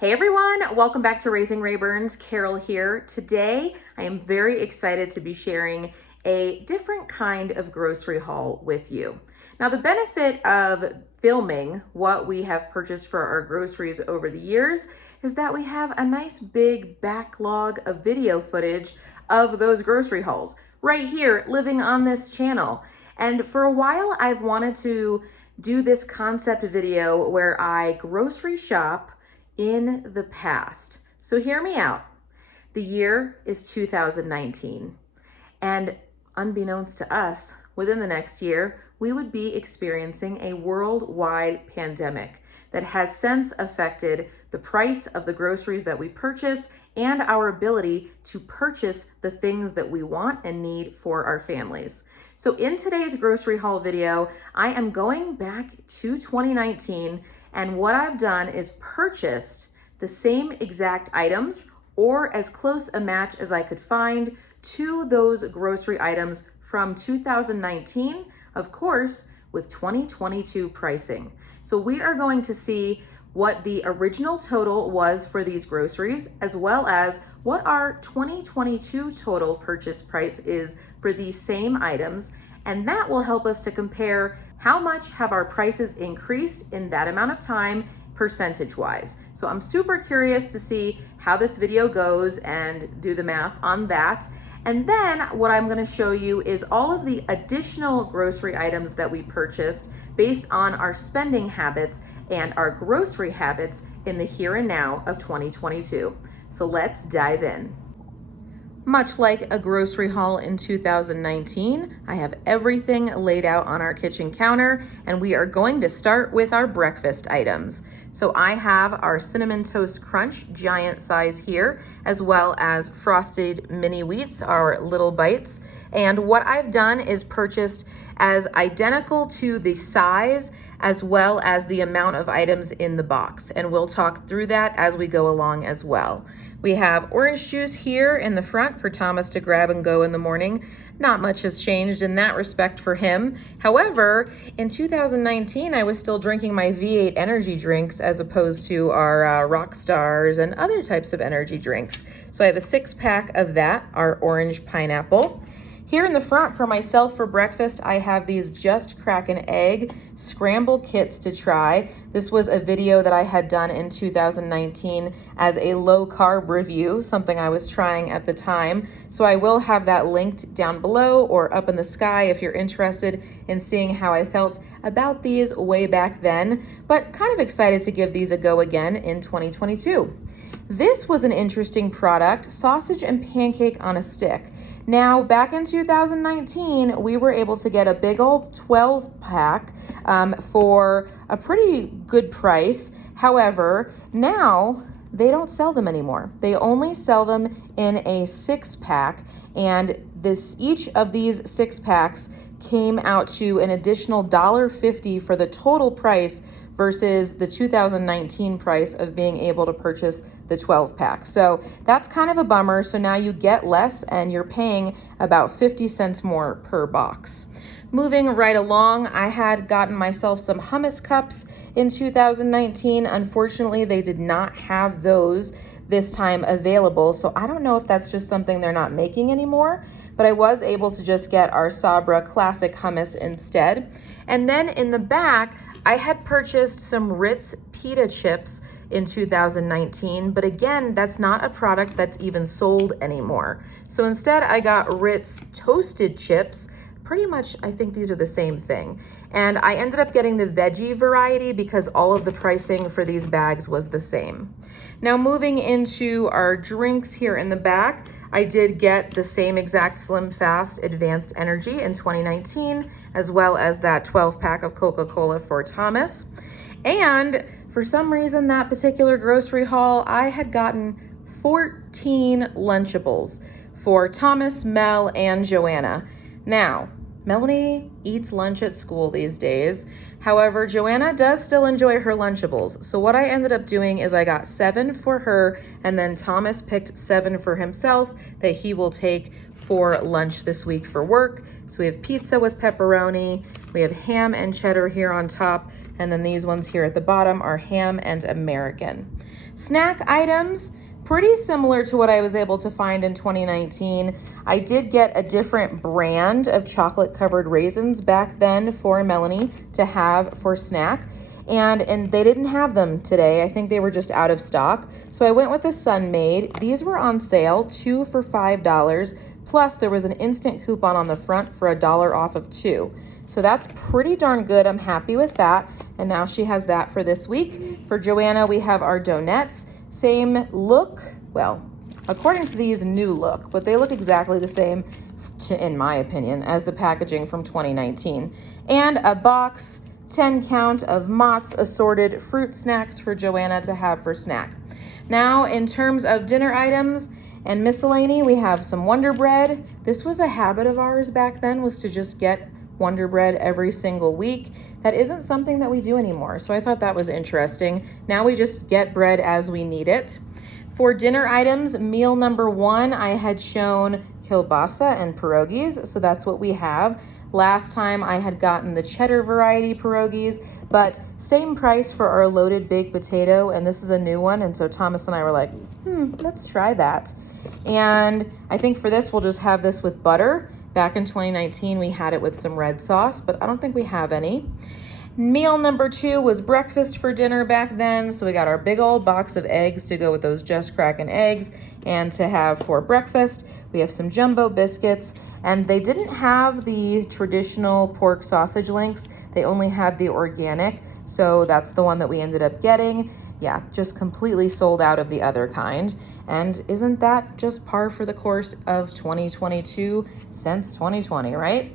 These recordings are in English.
Hey everyone, welcome back to Raising Rayburns. Carol here. Today, I am very excited to be sharing a different kind of grocery haul with you. Now, the benefit of filming what we have purchased for our groceries over the years is that we have a nice big backlog of video footage of those grocery hauls right here living on this channel. And for a while, I've wanted to do this concept video where I grocery shop in the past. So hear me out. The year is 2019. And unbeknownst to us, within the next year, we would be experiencing a worldwide pandemic that has since affected the price of the groceries that we purchase and our ability to purchase the things that we want and need for our families. So in today's grocery haul video, I am going back to 2019, and what I've done is purchased the same exact items or as close a match as I could find to those grocery items from 2019, of course, with 2022 pricing. So we are going to see what the original total was for these groceries, as well as what our 2022 total purchase price is for these same items. And that will help us to compare how much have our prices increased in that amount of time percentage-wise. So I'm super curious to see how this video goes and do the math on that. And then what I'm gonna show you is all of the additional grocery items that we purchased based on our spending habits and our grocery habits in the here and now of 2022. So let's dive in. Much like a grocery haul in 2019, I have everything laid out on our kitchen counter, and we are going to start with our breakfast items. So I have our Cinnamon Toast Crunch giant size here, as well as Frosted Mini Wheats, our little bites. And what I've done is purchased as identical to the size as well as the amount of items in the box. And we'll talk through that as we go along as well. We have orange juice here in the front for Thomas to grab and go in the morning. Not much has changed in that respect for him. However, in 2019, I was still drinking my V8 energy drinks as opposed to our Rock Stars and other types of energy drinks. So I have a 6-pack of that, our orange pineapple. Here in the front for myself for breakfast, I have these Just Crack an Egg scramble kits to try. This was a video that I had done in 2019 as a low carb review, something I was trying at the time. So I will have that linked down below or up in the sky if you're interested in seeing how I felt about these way back then, but kind of excited to give these a go again in 2022. This was an interesting product, sausage and pancake on a stick. Now, back in 2019, we were able to get a big old 12-pack for a pretty good price. However, now they don't sell them anymore. They only sell them in a 6-pack, and each of these 6-packs came out to an additional $1.50 for the total price versus the 2019 price of being able to purchase the 12-pack. So that's kind of a bummer. So now you get less and you're paying about 50 cents more per box. Moving right along, I had gotten myself some hummus cups in 2019. Unfortunately, they did not have those this time available. So I don't know if that's just something they're not making anymore, but I was able to just get our Sabra Classic Hummus instead. And then in the back, I had purchased some Ritz pita chips in 2019, but again, that's not a product that's even sold anymore. So instead I got Ritz toasted chips. Pretty much, I think these are the same thing. And I ended up getting the veggie variety because all of the pricing for these bags was the same. Now moving into our drinks here in the back, I did get the same exact Slim Fast Advanced Energy in 2019, as well as that 12-pack of Coca-Cola for Thomas. And for some reason, that particular grocery haul, I had gotten 14 Lunchables for Thomas, Mel, and Joanna. Now, Melanie eats lunch at school these days. However, Joanna does still enjoy her Lunchables. So what I ended up doing is I got 7 for her, and then Thomas picked 7 for himself that he will take for lunch this week for work. So we have pizza with pepperoni, we have ham and cheddar here on top, and then these ones here at the bottom are ham and American. Snack items, pretty similar to what I was able to find in 2019. I did get a different brand of chocolate covered raisins back then for Melanie to have for snack. And they didn't have them today. I think they were just out of stock. So I went with the Sun-Maid. These were on sale, 2 for $5. Plus there was an instant coupon on the front for $1 off of 2. So that's pretty darn good. I'm happy with that. And now she has that for this week. For Joanna, we have our donuts. Same look. Well, according to these, new look, but they look exactly the same, in my opinion, as the packaging from 2019. And a box, 10 count of Mott's assorted fruit snacks for Joanna to have for snack. Now, in terms of dinner items and miscellany, we have some Wonder Bread. This was a habit of ours back then, was to just get Wonder Bread every single week. That isn't something that we do anymore, so I thought that was interesting. Now we just get bread as we need it. For dinner items, meal number 1, I had shown kielbasa and pierogies, so that's what we have. Last time I had gotten the cheddar variety pierogies, but same price for our loaded baked potato, and this is a new one, and so Thomas and I were like, let's try that. And I think for this, we'll just have this with butter. Back in 2019, we had it with some red sauce, but I don't think we have any. Meal number 2 was breakfast for dinner back then, so we got our big old box of eggs to go with those Just Crackin' eggs and to have for breakfast. We have some jumbo biscuits, and they didn't have the traditional pork sausage links. They only had the organic, so that's the one that we ended up getting. Yeah, just completely sold out of the other kind. And isn't that just par for the course of 2022 since 2020, right?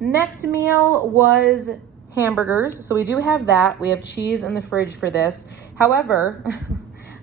Next meal was hamburgers. So we do have that. We have cheese in the fridge for this. However,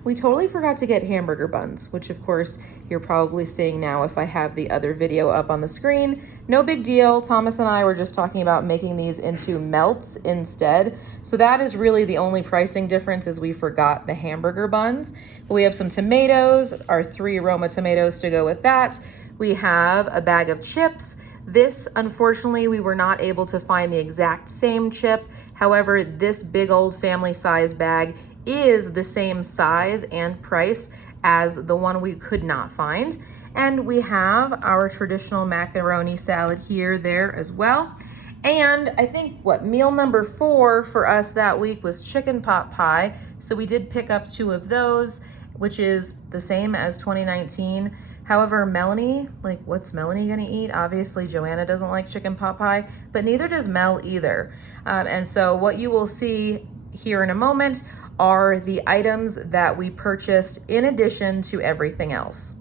we totally forgot to get hamburger buns, which of course you're probably seeing now if I have the other video up on the screen. No big deal. Thomas and I were just talking about making these into melts instead. So that is really the only pricing difference, is we forgot the hamburger buns. But we have some tomatoes, our 3 Roma tomatoes to go with that. We have a bag of chips. This, unfortunately, we were not able to find the exact same chip. However, this big old family size bag is the same size and price as the one we could not find. And we have our traditional macaroni salad here, there as well. And I think meal number 4 for us that week was chicken pot pie. So we did pick up 2 of those, which is the same as 2019. However, Melanie, what's Melanie gonna eat? Obviously, Joanna doesn't like chicken pot pie, but neither does Mel either. And so what you will see here in a moment are the items that we purchased in addition to everything else.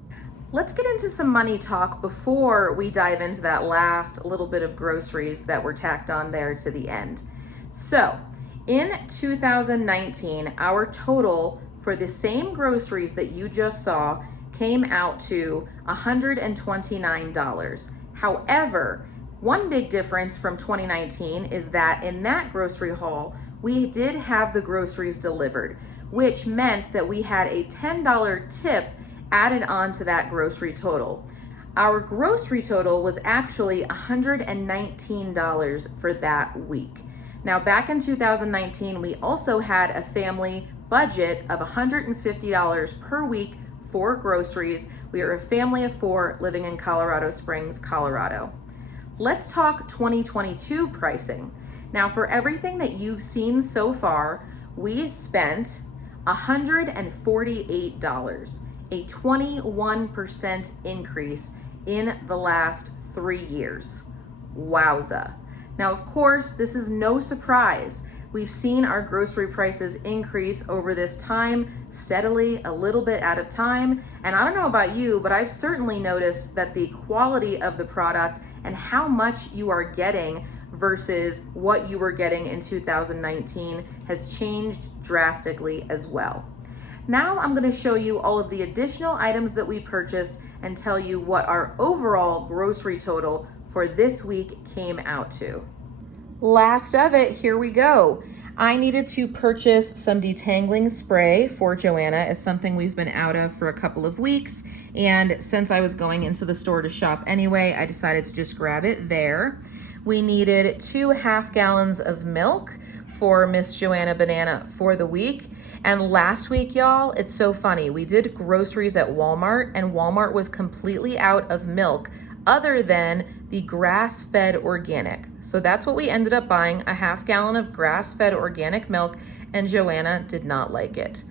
Let's get into some money talk before we dive into that last little bit of groceries that were tacked on there to the end. So in 2019, our total for the same groceries that you just saw came out to $129. However, one big difference from 2019 is that in that grocery haul, we did have the groceries delivered, which meant that we had a $10 tip added on to that grocery total. Our grocery total was actually $119 for that week. Now, back in 2019, we also had a family budget of $150 per week for groceries. We are a family of 4 living in Colorado Springs, Colorado. Let's talk 2022 pricing. Now, for everything that you've seen so far, we spent $148, a 21% increase in the last 3 years. Wowza. Now, of course, this is no surprise. We've seen our grocery prices increase over this time steadily, a little bit at a time. And I don't know about you, but I've certainly noticed that the quality of the product and how much you are getting versus what you were getting in 2019 has changed drastically as well. Now I'm going to show you all of the additional items that we purchased and tell you what our overall grocery total for this week came out to. Last of it, here we go. I needed to purchase some detangling spray for Joanna. It's something we've been out of for a couple of weeks. And since I was going into the store to shop anyway, I decided to just grab it there. We needed 2 half-gallons of milk for Miss Joanna Banana for the week. And last week, y'all, it's so funny. We did groceries at Walmart, and Walmart was completely out of milk other than the grass-fed organic. So that's what we ended up buying, a half-gallon of grass-fed organic milk, and Joanna did not like it.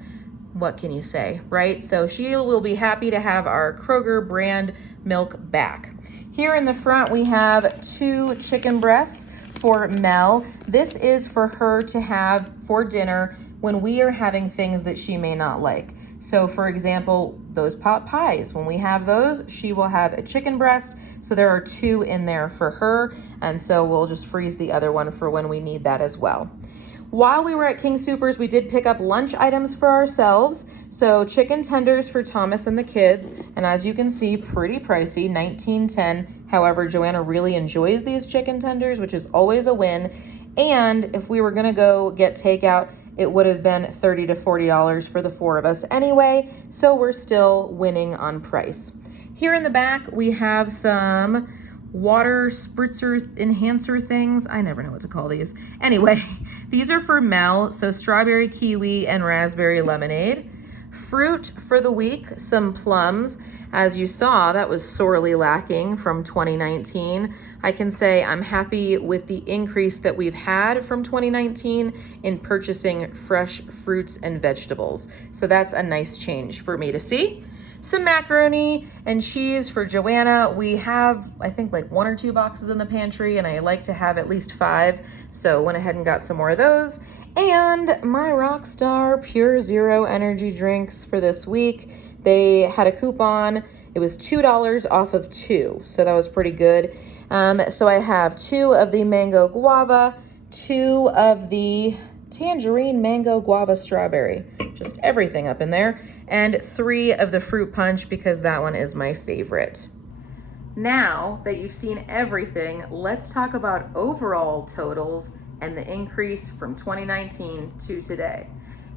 What can you say, right? So she will be happy to have our Kroger brand milk back. Here in the front, we have 2 chicken breasts for Mel. This is for her to have for dinner when we are having things that she may not like. So for example, those pot pies, when we have those, she will have a chicken breast. So there are 2 in there for her. And so we'll just freeze the other one for when we need that as well. While we were at King Soopers, we did pick up lunch items for ourselves. So chicken tenders for Thomas and the kids. And as you can see, pretty pricey, $19.10. However, Joanna really enjoys these chicken tenders, which is always a win. And if we were gonna go get takeout, it would have been $30 to $40 for the 4 of us anyway. So we're still winning on price. Here in the back, we have some water spritzer enhancer things. I never know what to call these. Anyway, these are for Mel. So strawberry, kiwi, and raspberry lemonade. Fruit for the week, some plums. As you saw, that was sorely lacking from 2019. I can say I'm happy with the increase that we've had from 2019 in purchasing fresh fruits and vegetables. So that's a nice change for me to see. Some macaroni and cheese for Joanna. We have, I think, like 1 or 2 boxes in the pantry, and I like to have at least 5. So went ahead and got some more of those. And my Rockstar Pure Zero energy drinks for this week. They had a coupon. It was $2 off of 2. So that was pretty good. So I have 2 of the mango guava, 2 of the tangerine mango guava strawberry, just everything up in there, and 3 of the fruit punch because that one is my favorite. Now that you've seen everything, let's talk about overall totals and the increase from 2019 to today.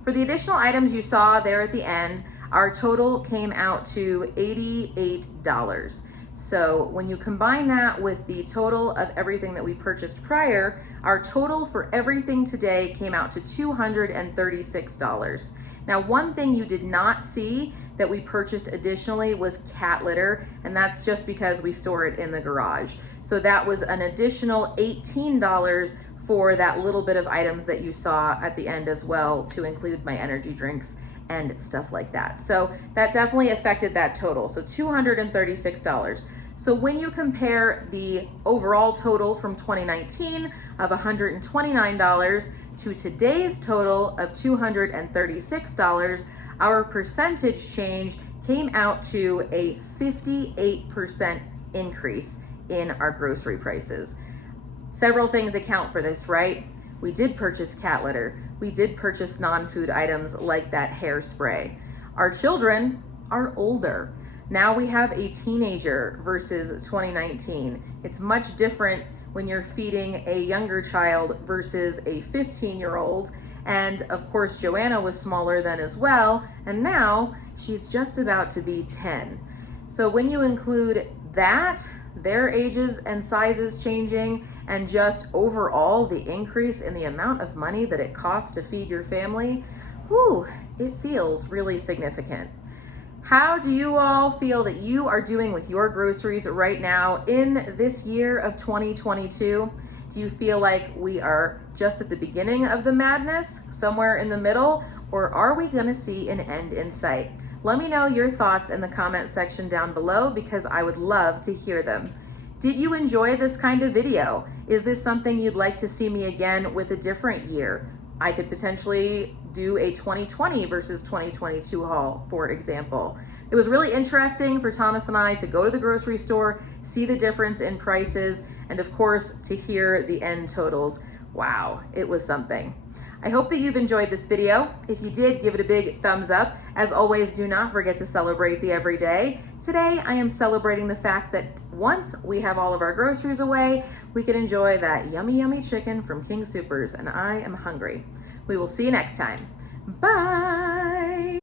For the additional items you saw there at the end, our total came out to $88. So when you combine that with the total of everything that we purchased prior, our total for everything today came out to $236. Now, one thing you did not see that we purchased additionally was cat litter, and that's just because we store it in the garage. So that was an additional $18 for that little bit of items that you saw at the end as well, to include my energy drinks and stuff like that. So that definitely affected that total. So $236. So when you compare the overall total from 2019 of $129 to today's total of $236, our percentage change came out to a 58% increase in our grocery prices. Several things account for this, right? We did purchase cat litter. We did purchase non-food items like that hairspray. Our children are older. Now we have a teenager versus 2019. It's much different when you're feeding a younger child versus a 15-year-old. And of course, Joanna was smaller then as well. And now she's just about to be 10. So when you include that, their ages and sizes changing, and just overall the increase in the amount of money that it costs to feed your family, whew, it feels really significant. How do you all feel that you are doing with your groceries right now in this year of 2022? Do you feel like we are just at the beginning of the madness, somewhere in the middle, or are we gonna see an end in sight? Let me know your thoughts in the comment section down below because I would love to hear them. Did you enjoy this kind of video? Is this something you'd like to see me again with a different year? I could potentially do a 2020 versus 2022 haul, for example. It was really interesting for Thomas and I to go to the grocery store, see the difference in prices, and of course, to hear the end totals. Wow, it was something. I hope that you've enjoyed this video. If you did, give it a big thumbs up. As always, do not forget to celebrate the everyday. Today, I am celebrating the fact that once we have all of our groceries away, we can enjoy that yummy, yummy chicken from King Soopers, and I am hungry. We will see you next time. Bye.